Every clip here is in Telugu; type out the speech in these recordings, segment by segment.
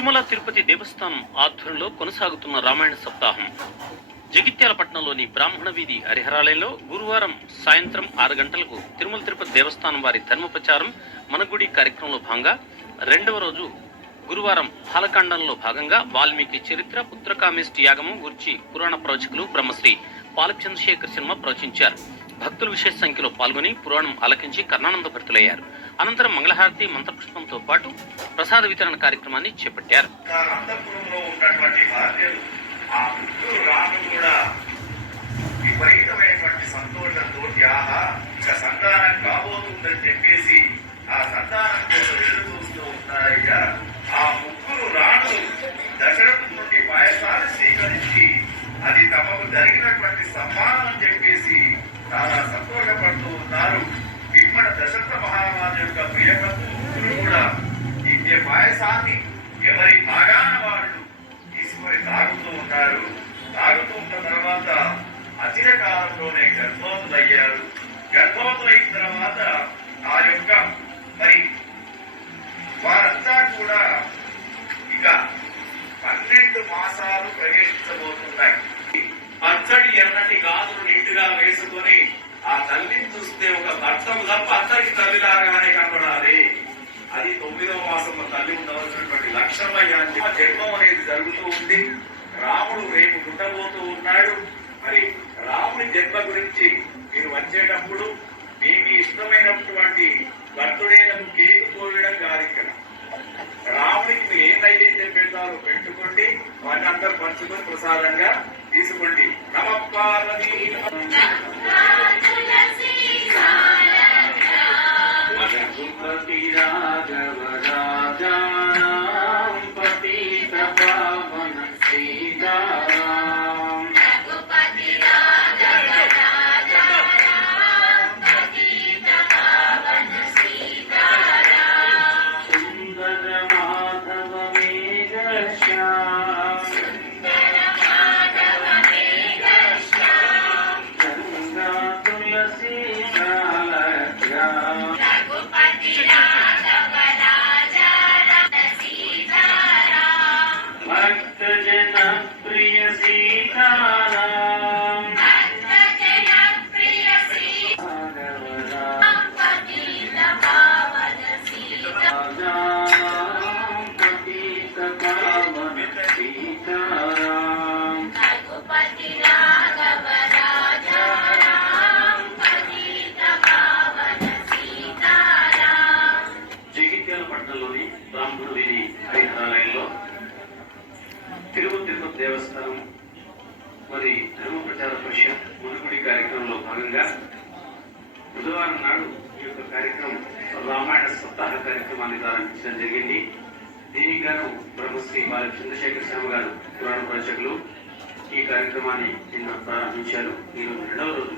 తిరుమల తిరుపతి దేవస్థానం ఆధ్వర్యంలో కొనసాగుతున్న రామాయణ సప్తాహం జగిత్యాల పట్టణంలోని బ్రాహ్మణ వీధి హరిహరాలయంలో గురువారం సాయంత్రం 6 గంటలకు తిరుమల తిరుపతి దేవస్థానం వారి ధర్మ ప్రచారం మనగుడి కార్యక్రమంలో భాగంగా రెండవ రోజు గురువారం బాలకాండంలో భాగంగా వాల్మీకి చరిత్ర పుత్రకామేష్టి యాగము గురించి పురాణ ప్రవచకులు బ్రహ్మశ్రీ పాలక్ చంద్రశేఖర్ శర్మ ప్రవచించారు. భక్తులు విశేష సంఖ్యలో పాల్గొని పురాణం ఆలకించి కర్ణానంద భరితులయ్యారు. అనంతరం మంగళహారతి మంత్రపుష్పంతో పాటు ప్రసాద వితరణ కార్యక్రమాన్ని చేపట్టారు. అది తమకు జరిగినటువంటి సమ్మానం చెప్పేసి చాలా సంతోషపడుతూ ఉన్నారు. ఇప్పటి దశరథ మహారాజు యొక్క ప్రియపత్రులు కూడా ఇచ్చే పాయసాన్ని ఎవరి భాగాన వాళ్ళు తీసుకొని తాగుతూ ఉన్నారు. తాగుతూ ఉన్న తర్వాత అచిర కాలంలోనే గర్భవతులయ్యారు. గర్భవతులైన తర్వాత ఆ యొక్క మరి వారంతా కూడా ఇక 12 మాసాలు ప్రవేశించబోతున్నాయి. పచ్చడి ఎర్రటి గాజులు నిండుగా వేసుకొని ఆ తల్లిని చూస్తే ఒక భర్తము తప్ప అందరికి తల్లిలాగానే కనబడాలి. అది 9వ మాసంలో తల్లి ఉండవలసినటువంటి లక్ష్యమయ్య జన్మం అనేది జరుగుతూ ఉంది. రాముడు రేపు పుట్టబోతూ ఉన్నాడు. మరి రాముని జన్మ గురించి మీరు వచ్చేటప్పుడు మీకు ఇష్టమైనటువంటి భర్తుడైనకు కేకు కోయడం కాదు. ఇక్కడ రాముడికి మీరు ఏ నైవేద్యం పెడతారో పెట్టుకోండి, వాటిని అందరూ పంచుకొని ప్రసాదంగా తీసుకోండి. నమ పార్వతీ పట్టణంలోని బ్రాహ్మణ వీధి హరిహరాలయంలో తిరుమల తిరుపతి దేవస్థానం మరి ధర్మ ప్రచార పరిషత్ మనగుడి కార్యక్రమంలో భాగంగా బుధవారం నాడు ఈ యొక్క కార్యక్రమం రామాయణ సప్తాహ కార్యక్రమాన్ని ప్రారంభించడం జరిగింది. దీనికి గాను బ్రహ్మశ్రీ పాలక్ చంద్రశేఖర్ శర్మ గారు పురాణ ప్రవచకులు ఈ కార్యక్రమాన్ని నిన్న ప్రారంభించారు. ఈరోజు రెండవ రోజు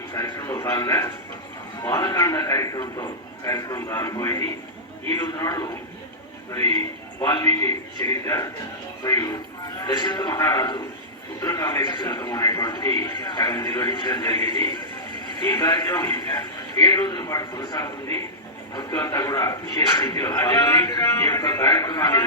ఈ కార్యక్రమంలో భాగంగా బాలకాండ కార్యక్రమం ప్రారంభమైంది. ఈ రోజు నాడు మరి వాల్మీకి చరిత్ర మరియు దశరథ మహారాజు పుత్రకామేష్టి వ్రతం అనేటువంటి నిర్వహించడం జరిగింది. ఈ కార్యక్రమం 7 రోజుల పాటు కొనసాగుతుంది. భక్తులంతా కూడా విశేష రీతిలో ఈ యొక్క కార్యక్రమాన్ని